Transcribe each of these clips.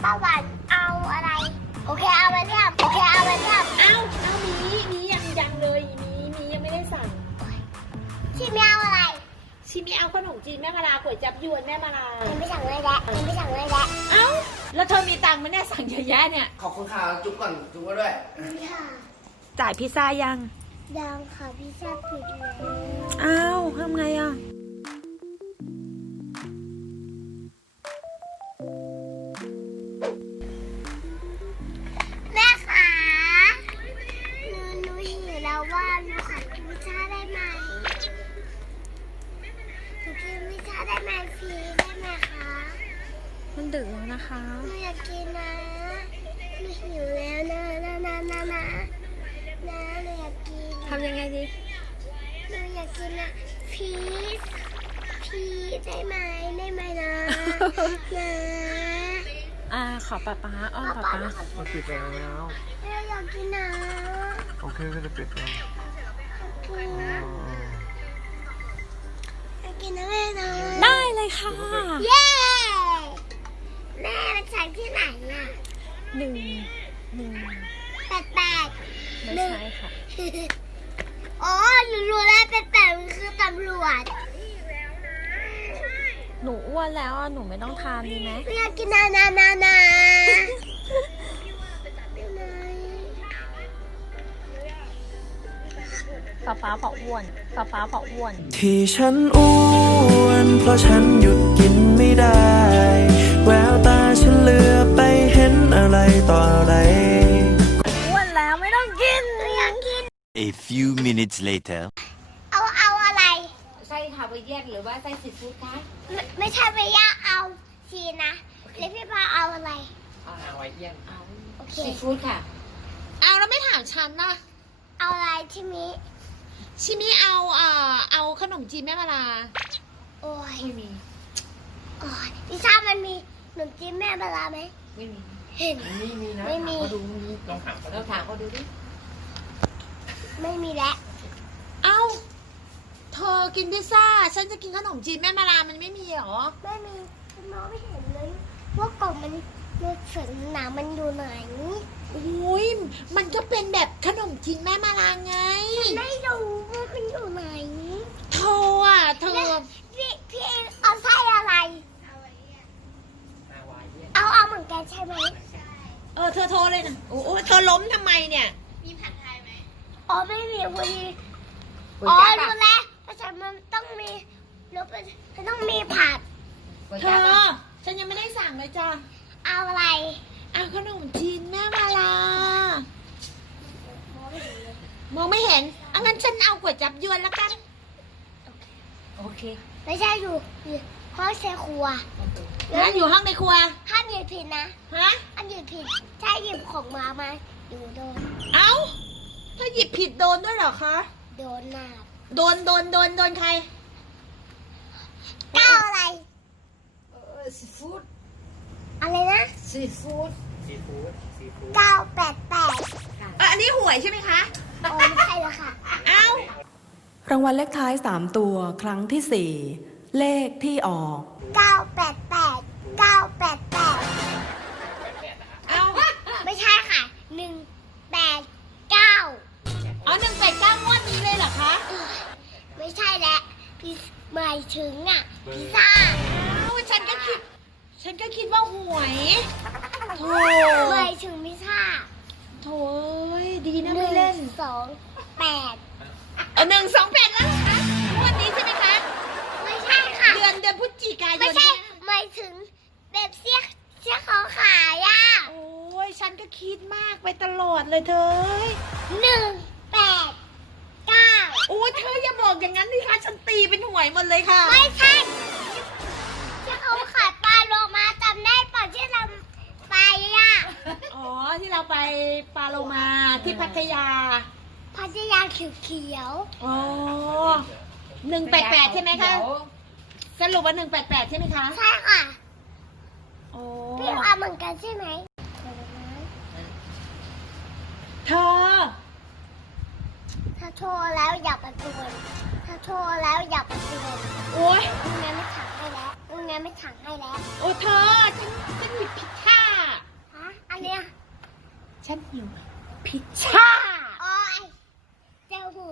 ป้าหวานเอาอะไรโอเคเอามาเนี่ยโอเคเอามาเนี่ยเอามียังเลยมียังไม่ได้สั่งที่ไม่เอาอะไรชิมีเอาขนมจีนแม่มาลาก๋วยจับยวนแม่มาลายังไม่สั่งเลยแหละยังไม่สั่งเลยแหละเอ้าแล้วเธอมีตังค์ไหมเนี่ยสั่งเยอะแยะเนี่ยขอบคุณค่ะจุ๊บก่อนจุ๊บก็ด้วยนี่ค่ะจ่ายพิซซ่ายังยังค่ะพี่ชอบผิดเลยอ้าวทำไงอ่ะแม่ขาหนูหิวแล้วว่าหนูขอกินพิซซ่าได้ไหมหนูกินพิซซ่าได้ไหมฟรีได้ไหมคะมันดึกแล้วนะคะหนูอยากกินนะหนูหิวแล้วนะหนูอยากกินทำยังไงดีหนูอยากกินนะพีชได้ไหมนะนะขอป๊าอ้อนป๊ามันปิดแล้วแม่อยากกินนะโอเคก็จะปิดแล้วอยากกินนะแม่นะได้เลยค่ะเย้แม่มันใช้ที่ไหนอ่ะหนึ่งแปดไม่ใช่ค่ะอ๋อหนูรู้แล้วแปดมันคือตำรวจหนูอ้วนแล้วหนูไม่ต้องทานดีไหมอยากกินนะป๊าเผาอ้วนป๊าเผาอ้วนที่ฉันอ้วนเพราะฉันหยุดกินไม่ได้ แววตาฉันเหลือไปเห็นอะไรต่ออะไรอ้วนแล้วไม่ต้องกินอยากกิน A few minutes later. เอาอะไรไส้คาร์โบแยกหรือว่าไส้ซีฟู้ดคะไม่ใช่ไปย่าเอาชีนะแล้วพี่พาเอาอะไรเอาไว้เยี่ยมเอาโอเคซีฟู้ดค่ะเอาแล้วไม่ถามฉันนะเอาอะไรที่มิชิมิเอาขนมจีนแม่มาลาโอ้ยไม่มีโอ้ยพิซซ่ามันมีขนมจีนแม่ปลาไหมไม่มีเห็นมีนะไม่มีเขาดูลองถามเขาเราถามเขาดูดิไม่มีแล้วเอาเธอกินพิซซ่าฉันจะกินขนมจีนแม่มาลามันไม่มีเหรอไม่มีฉันมองไม่เห็นเลยว่ากล่องมันสวนหนามันอยู่ไหนอุ้ยมันก็เป็นแบบขนมจีนแม่มาลาไงไม่รู้ว่ามันอยู่ไหนเธอพี่เอาไส้อะไร เอาเหมือนกันใช่ไหมเธอโทรเลยนะโอ้เธอล้มทำไมเนี่ยอ๋อไม่มีพอดีอ๋อรู้แล้วเพราะฉะนั้นมันต้องมีรู้เป็นมันต้องมีผัดเธอฉันยังไม่ได้สั่งเลยจ้ะเอาอะไรเอาขนมจีนแม่มาลา มองไม่เห็นเอางั้นฉันเอาก๋วยจับยวนแล้วกัน โอเคไม่ใช่อยู่ห้องเชครัวงั้นอยู่ห้องในครัวห้ามหยิบผิดนะฮะห้ามหยิบผิดถ้าหยิบของมาอยู่โดนเอ้า ถ้าหยิบผิดโดนด้วยเหรอคะโดนหนาบโดนใครก้าวอะไรซีฟู้ดอะไรนะซีฟู้ดซีฟู้ด 988 อันนี้หวยใช่ไหมคะอ๋อไม่ใช่แล้วค่ะเอ้ารางวัลเลขท้าย 3 ตัวครั้งที่ 4 เลขที่ออก 988 เอ้าไม่ใช่ค่ะ 189 เอา189งวดนี้เลยเหรอคะไม่ใช่แล้วพี่หมายถึงพิซซ่าเอ้าฉันก็คิดว่าหวยโธ่หมายถึงพิซซ่าโถ่เอ้ยดีนะไม่เล่น 128 128แล้วนะคะงวดนี้ใช่ไหมคะไม่ใช่ค่ะเดือนพฤศจิกายนไม่ใช่หมายถึงแบบเสี้ยเขาขายอ่ะโอ้ยฉันก็คิดมากไปตลอดเลยเธอ 189 โอ้ยเธออย่าบอกอย่างนั้นดิคะฉันตีเป็นหวยหมดเลยค่ะไม่ใช่ที่เขาขายปลาโลมาจำได้ป่ะที่เราไปอ่ะอ๋อที่เราไปปาโลมาที่พัทยาพัทยาเขียวอ๋อ188ใช่ไหมคะสรุปว่า188ใช่ไหมคะๆใช่ค่ะโอ้พี่เอาเหมือนกันใช่ไหมเธอถ้าโทรแล้วอย่าประตูนถ้าโทรแล้วอย่าประตูนโอ้ยงั้นไม่ถังให้แล้วงั้นไม่ถังให้แล้วโอ้เธอฉันหยิบผิดท่าฉันหิวพิซซ่าโอ้ยเจ้าหู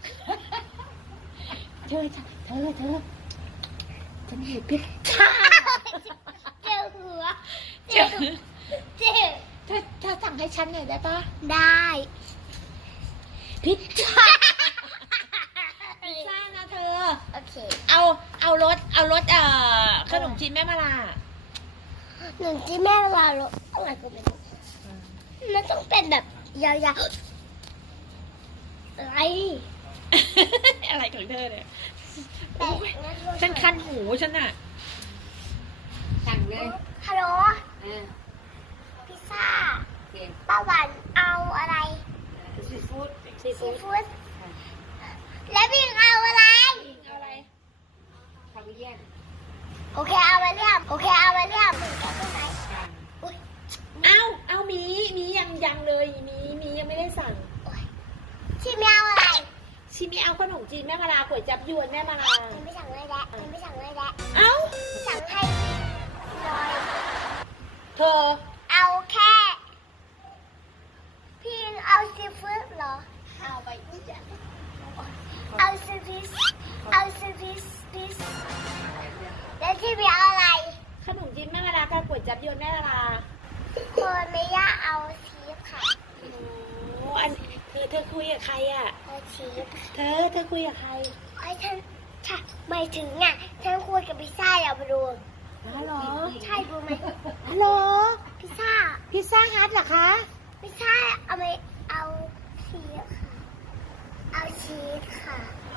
เธอฉันหิวพิซซ่าเจ้าหัวเจ้าเจ้าเธอสั่งให้ฉันหน่อยได้ปะได้พิซซ่าพิซซ่านะเธอโอเคเอารสขนมจีนแม่มาลาหนึ่งที่แม่เวลาลดอะไรก็ไม่รู้มันต้องเป็นแบบยาวๆอะไรอะไรของเธอเนี่ยแต่ฉันคันหูฉันน่ะสั่งเลยฮัลโหล พิซซ่าป้าหวานเอาอะไรซีฟู้ดซีฟู้ดแล้วพี่เอาอะไรเอาอะไรทำเยี่ยนโอเคเอาไปเรียบโอเคเอาไปเรียบเอาไปไหนอุ๊ยเอามียังเลยมียังไม่ได้สั่งที่ไม่เอาอะไรชิมีเอาขนมจีนแม่มาลาก๋วยจับยวนแม่มาลามันไม่สั่งเลยแหละมันไม่สั่งเลยแหละเอ้าสั่งให้หน่อยเธอเอาแค่พี่เอาซีฟู้ดเหรอเอาไปเอาซีฟู้ดเอาซีฟู้ดแล้วที่ไม่เอาอะไรขนมจีนแม่มาลากับก๋วยจับยวนแม่มาลาคนไม่ย่าเอาชีสค่ะโอ้อันเธอคุยกับใครอ่ะเอาชีสเธอคุยกับใครไอ้ฉันหมายถึงอ่ะฉันคุยกับพิซซ่าอย่าไปดูฮัลโหลใช่ดูไหมฮัลโหลพิซซ่าพิซซ่าฮัทเหรอคะพิซซ่าเอาไปเอาชีสค่ะเอาชีสค่ะ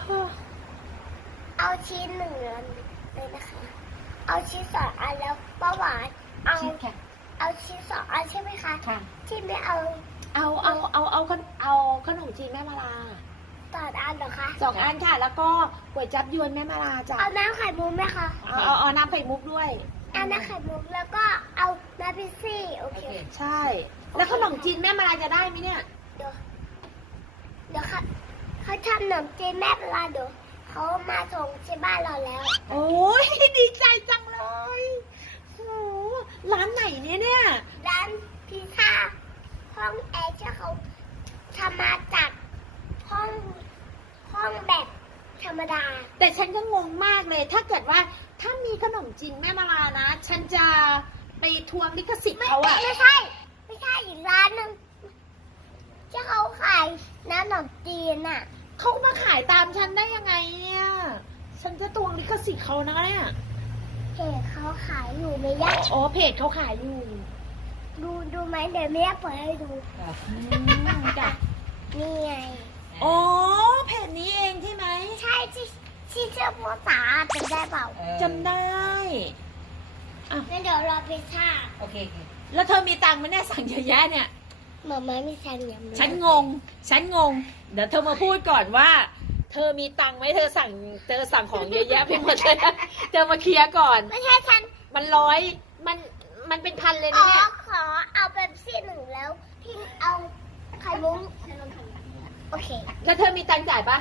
เอาชีส1 อันเลยนะคะ เอาชีส2 อันแล้วป้าหวานเอาชีส2 อันใช่ไหมคะค่ะที่ไม่เอาเอาขนมจีนแม่มาลาต่ออันเหรอคะ 2 อันค่ะ แล้วก็ก๋วยจับยวนแม่มาลาจ้ะเอาน้ำไข่มุกไหมคะเอาน้ำไข่มุกด้วยเอาน้ำไข่มุกแล้วก็เอาน้ำพิซซี่โอเคใช่ แล้วขนมจีนแม่มาลาจะได้ไหมเนี่ยเดี๋ยวเขาทำขนมจีนแม่ปลาเดี๋ยวเขามาส่งที่บ้านเราแล้วโอ้ยดีใจจังเลยโอ้ร้านไหนเนี่ยร้านพิซซ่าห้องแอร์ที่เขาทำมาจากห้องแบบธรรมดาแต่ฉันก็งงมากเลย ถ้าเกิดว่าถ้ามีขนมจีนแม่มาลานะ ฉันจะไปทวงลิขสิทธิ์เขาอะไม่ใช่อีกร้านหนึ่งที่เขาขายน้ำขนมจีนน่ะเขามาขายตามฉันได้ยังไงเนี่ย ฉันจะทวงลิขสิทธิ์เขานะเนี่ยเพจเขาขายอยู่ไม่ยากอ๋อเพจเขาขายอยู่ดูไหมเดี๋ยวแม่เปิดให้ดูจ้ะนี่ไงอ๋อเพจนี้เองใช่ไหมใช่ที่เชื่อภาษาจำได้เปล่าจำได้งั้นเดี๋ยวรอพิซซ่าโอเคแล้วเธอมีตังค์ไหมเนี่ยสั่งเยอะแยะเนี่ยหมาม่ามีแซงยำฉันงง เดี๋ยวเธอมาพูดก่อนว่า เธอมีตังค์ไหมเธอสั่งของเยอะแยะไปหมดเลยนะเธอมาเคลียร์ก่อนไม่ใช่ฉันมันมันเป็นพันเลยอ๋นะอเนี่ยขอเอาเป๊ปซี่1แล้วพี่เอาไข่มุ้งโอเคแล้วเธอมีตังค์จ่ายปะ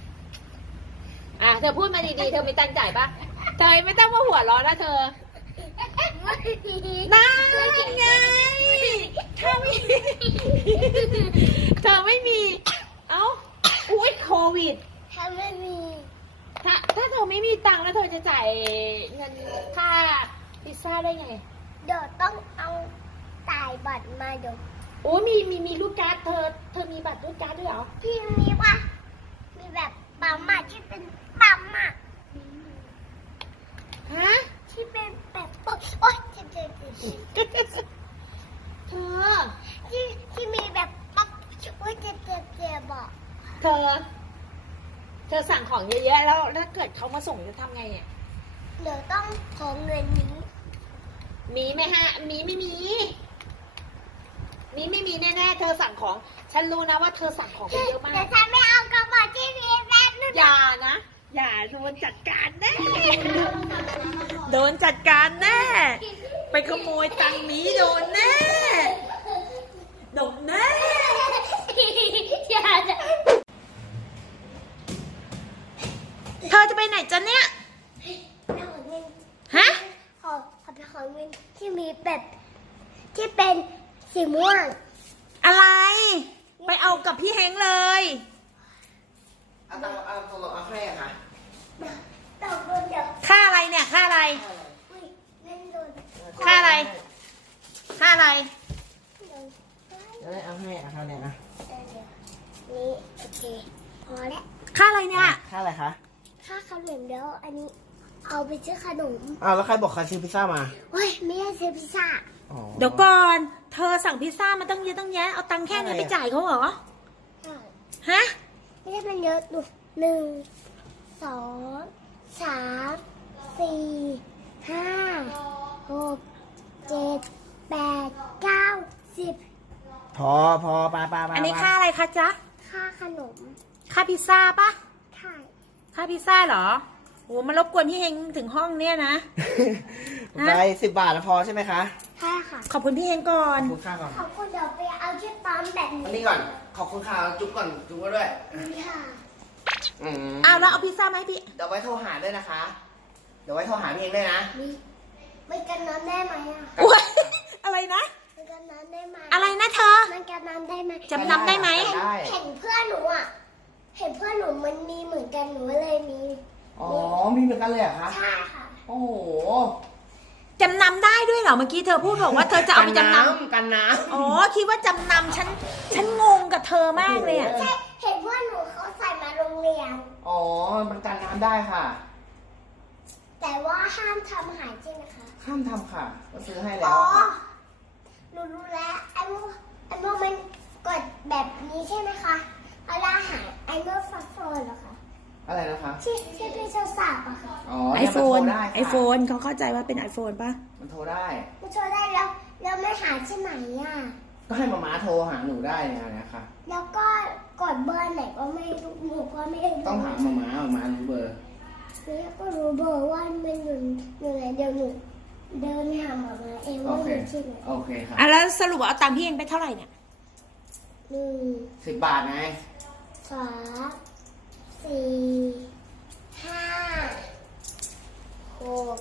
เธอพูดมาดีๆ เธอมีตังค์จ่ายปะเธอไม่ต้องมาหัวเร้อนนะเธอ นั่นไงเธอไม่มี เอ้า อุ๊ยโควิดถ้าไม่มีถ้าเธอไม่มีตังค์แล้วเธอจะจ่ายเงินค่าพิซซ่าได้ไงเดี๋ยวต้องเอาจ่ายบัตรมาเดี๋ยวโอ้มีลูกการ์ดเธอมีบัตรลูกการ์ดด้วยเหรอพี่มีปะมีแบบปั๊มอะที่เป็นปั๊มอะฮะที่เป็นแบบโอ๊ยเจ็บเธอที่มีแบบปั๊บโอ๊ยเจ็บบอกเธอสั่งของเยอะๆแล้วถ้าเกิดเขามาส่งจะทำไงเนี่ยเดี๋ยวต้องขอเงินนี้มีไหมฮะ มีไม่มีแน่ๆ เธอสั่งของ ฉันรู้นะว่าเธอสั่งของไปเยอะมากแต่ฉันไม่เอากระเป๋าที่มีแม่นู่นอย่านะ อย่าโดนจัดการแน่ โดนจัดการแน่ ไปขโมยตังค์นี้โดนแน่ โดนแน่อย่าจะเธอจะไปไหนจ๊ะเนี่ยขอเงินฮะขอไปขอเงินที่มีแบบที่เป็นสีม่วงอะไร ไปเอากับพี่เฮงเลยเอาตกลงเอาให้อะค่ะตกโดนเดี๋ยวค่าอะไรเนี่ย ค่าอะไรอุ้ยเล่นโดนค่าอะไร ค่าอะไรโดนเอาให้อะค่ะเนี่ยนะเดี๋ยวนี่โอเคพอแล้วค่าอะไรเนี่ยค่าอะไรคะค่าขนมเดี๋ยวอันนี้เอาไปซื้อขนมอ้าวแล้วใครบอกใครซื้อพิซซ่ามาเฮ้ยไม่ได้ซื้อพิซซ่าอ๋อเดี๋ยวก่อน เธอสั่งพิซซ่ามาตั้งเยอะตั้งแยะ เอาตังค์แค่นี้ไปจ่ายเขาเหรอใช่ฮะไม่ได้มันเยอะดู1 2 3 4 5 6 7 8 9 10 พอไปอันนี้ค่าอะไรคะจ๊ะค่าขนมค่าพิซซ่าปะใช่ค่าพิซซ่าเหรอโหมารบกวนพี่เฮงถึงห้องเนี่ยนะไป10 บาทแล้วพอใช่ไหมคะใช่ค่ะขอบคุณพี่เฮงก่อนขอบคุณค่าก่อนขอบคุณเดี๋ยวไปเอาที่ปั๊มแบบอันนี้นี้ก่อน ขอบคุณค่ะจุ๊บก่อนจุ๊บก็ด้วยค่ะอ้าวแล้วเอาพิซซ่ามาให้พี่เดี๋ยวไว้โทรหาด้วยนะคะ เดี๋ยวไว้โทรหาพี่เองด้วยนะมีไม่กันน้ำได้ไหมอ่ะอุ๊ยอะไรนะมันกันน้ำได้ไหมอะไรนะเธอมันกันน้ำได้ไหมจำนำได้ไหมได้เห็นเพื่อนหนูอ่ะ เห็นเพื่อนหนูมันมีเหมือนกันหนูเลยมีอ๋อ มีเหมือนกันเลยเหรอคะใช่ค่ะโอ้โหจำนำได้ด้วยเหรอ เมื่อกี้เธอพูดบอกว่าเธอจะเอาไปจำนกันน้ำอ๋อ คิดว่าจำนำฉันงงกับเธอมากเลยอ่ะใช่เห็นเพื่อนหนูเขาใส่มาโรงเรียนำอ๋อ มันกันน้ำได้ค่ะแต่ว่าห้ามทำหายจริงนะคะห้ามทำค่ะ ก็ซื้อให้แล้อ๋วอค่ะหนูรู้แล้วไอ้โม่มันกดแบบนี้ใช่ไหมคะเวลาหายไอ้โม่ฟักโฟนเหรอคะอะไรนะคะที่พี่เจ้าสาวอะค่ะอ๋อไอเนี่ยโฟมันนโทรได้ค่ะไอโฟนเขาเข้าใจว่าเป็นไอโฟนป่ะมันโทรได้มันโทรได้แล้วไม่หายที่ไหนอ่ะก็ให้มาม้าโทรหาหนูได้เนี่ยนะคะแล้วก็กดเบอร์ไหนก็ไม่รู้หนูก็ไม่รู้ต้องถามมาม้ารู้เบอร์แล้วก็รู้เบอร์ว่ามันอยู่ไหนเดี๋ยวหนูเดินหาหมามาเองโอว่าเคมันที่ไหนโอเคค่ะอ่ะแล้วสรุปว่าเอาตังค์พี่เฮงไปเท่าไหร่เนี่ย 10 บาทไง 1 2 4 5 6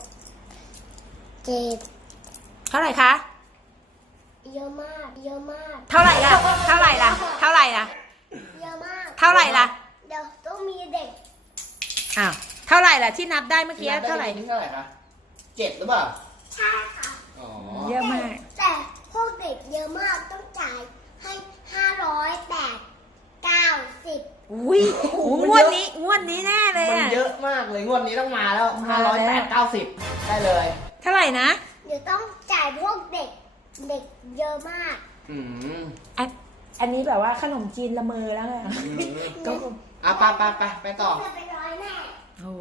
7 เท่าไหร่คะเยอะมากเยอะมากเท่าไหร่ล่ะ เท่าไหร่ล่ะ เท่าไหร่ล่ะเยอะมากเท่าไหร่ล่ะเดี๋ยวต้องมีเด็กอ้าว เท่าไหร่ล่ะที่นับได้เมื่อกี้เท่าไหร่นี่เท่าไหร่คะ7หรือเปล่าใช่ค่ะอ๋อเยอะมากแต่พวกเด็กเยอะมากต้องจ่ายให้500 8 90 อุ้ยงวดนี้แน่เลยมันอ่ะเยอะมากเลย งวดนี้ต้องมาแล้วมาแล้ว 508 90 ได้เลยเท่าไหร่นะเดี๋ยวต้องจ่ายพวกเด็กเยอะมากอืมอันนี้แบบว่าขนมจีนละเมอแล้วไงก็อ่ะไปต่อจะไปร้อยแม่โอ้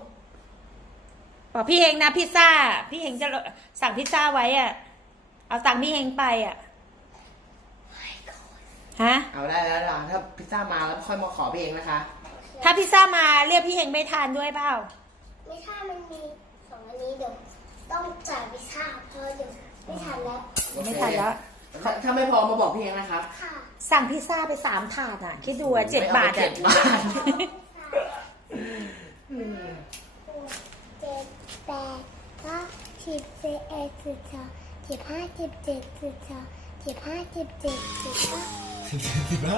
บอกพี่เฮงนะพิซซ่า พี่เฮงจะสั่งพิซซ่าไว้อ่ะ เอาตังค์พี่เฮงไปอ่ะ ฮะเอาได้แล้วล่ะถ้าพิซซ่ามาแล้วค่อยมาขอพี่เองนะคะถ้าพิซซ่ามาเรียกพี่เฮงไม่ทานด้วยเปล่าไม่ถ้ามันมี2อันนี้เดี๋ยวต้องจ่ายพิซซ่าเพราะเดี๋ยวไม่ทันแล้วไม่ทันแล้วถ้าไม่พอมาบอกพี่เองนะครับค่ะสั่งพิซซ่าไป3 ถาดอ่ะ คิดดูอ่ะ7 บาทไม่อ่ะเอาไป7 บาท 6 7 8 9 10 11 12 15 17 12 15 17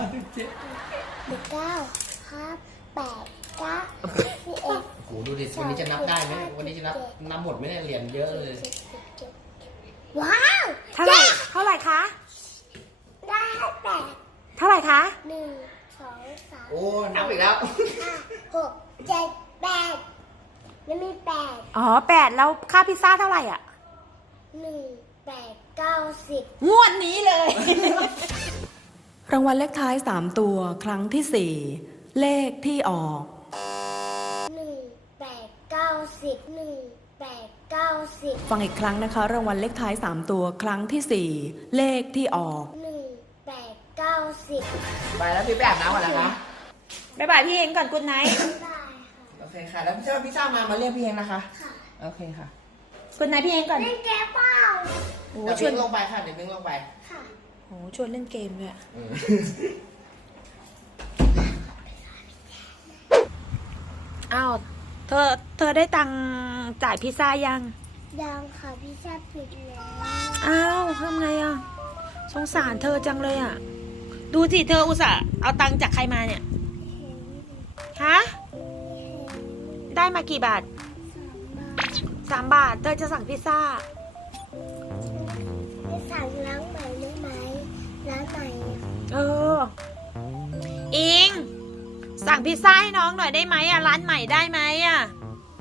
19ครับ8 9 11 โหดูดิวันนี้จะนับได้ไหมวันนี้จะนับหมดไหมเนี่ยเหรียญเยอะเลยว้าวเท่าไหร่เท่าไหร่คะได้แปดเท่าไหร่คะ 1 2 3 โอ้นับอีกแล้ว 5 6 7 8แล้วมี8 อ๋อ8แล้วค่าพิซซ่าเท่าไหร่อ่ะ 1 8 9 10 งวดนี้เลยรางวัลเลขท้าย 3 ตัวครั้งที่ 4 เลขที่ออก 1 8 9 10 1 8 9 10 ฟังอีกครั้งนะคะ รางวัลเลขท้าย 3 ตัวครั้งที่ 4 เลขที่ออก 1 8 9 10 ไปแล้วพี่ไปอาบน้ำก่อนนะคะบ๊ายบายพี่เฮงก่อนกุ๊ดไนท์ได้ค่ะโอเคค่ะ แล้วพิซซ่ามาเรียกพี่เองนะคะค่ะโอเคค่ะกุ๊ดไนท์พี่เฮงก่อนเล่นแก้วเปล่าโอ้เดี๋ยวชวพี่นลงไปค่ะ เดี๋ยวนึงลงไปค่ะโอ้ชวนเล่นเกมด้วย อ้าวเธอได้ตังค์จ่ายพิซซ่ายังยังค่ะพี่ชาปิดแล้วอ้าวทำไงอ่ะสงสารเธอจังเลยอ่ะ ดูสิเธออุตส่าห์เอาตังค์จากใครมาเนี่ย ฮะ ได้มากี่บาท 3 บาท เธอจะสั่งพิซซ่าไปสั่งร้านใหม่ได้ไหมร้านใหม่อะเออ อิง สั่งพิซซ่าให้น้องหน่อยได้ไหมอ่ะ ร้านใหม่ได้ไหมอ่ะ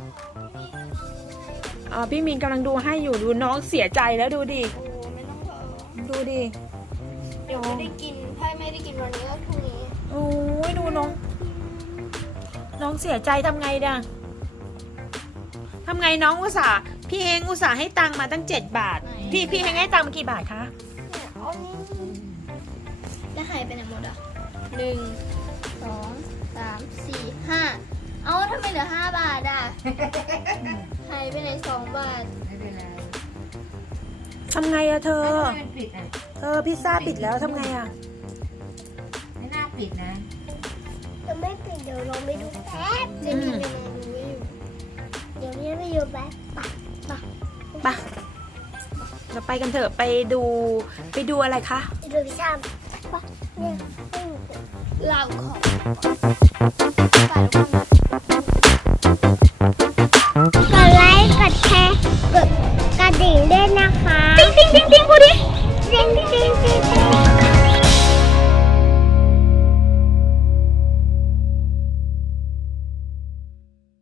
พี่มินกำลังดูให้อยู่ ดูน้องเสียใจแล้วดูดิโอ้ไม่ต้องรอดูดิเดี๋ยวไม่ได้กิน ถ้าไม่ได้กินวันนี้ก็พรุ่งนี้โอ้ยดูน้อง น้องเสียใจทำไงด่ะทำไงน้องอุตส่าห์พี่เฮงอุตส่าห์ให้ตังค์มาตั้ง7 บาท พี่เฮงให้ตังค์มากี่บาทคะเนี่ยเอานี่แล้วหายไปไหนหมดอ่ะ1 2 3 4 5เอาทำไมเหลือ5 บาทอ่ะ หายไปไหน2 บาทไม่เป็นไรทำไงอะเธอทำไมมันปิดอ่ะพิซซ่าปิดแล้วทำไงอะไม่น่าปิดนะจะไม่ปิดเดี๋ยวลองไปดูแป๊บจะมีเวลาดูอยู่เดี๋ยวนี้ไปดูแป๊บไปไปเราไปกันเถอะไปดูอะไรคะไปดูพิซซ่าไปเนี่ยเราขอไปกดไลค์กดแชร์กดกระดิ่งด้วยนะคะติ๊งติ๊งติ๊งติ๊งพูดดิติ๊งติ๊งติ๊ง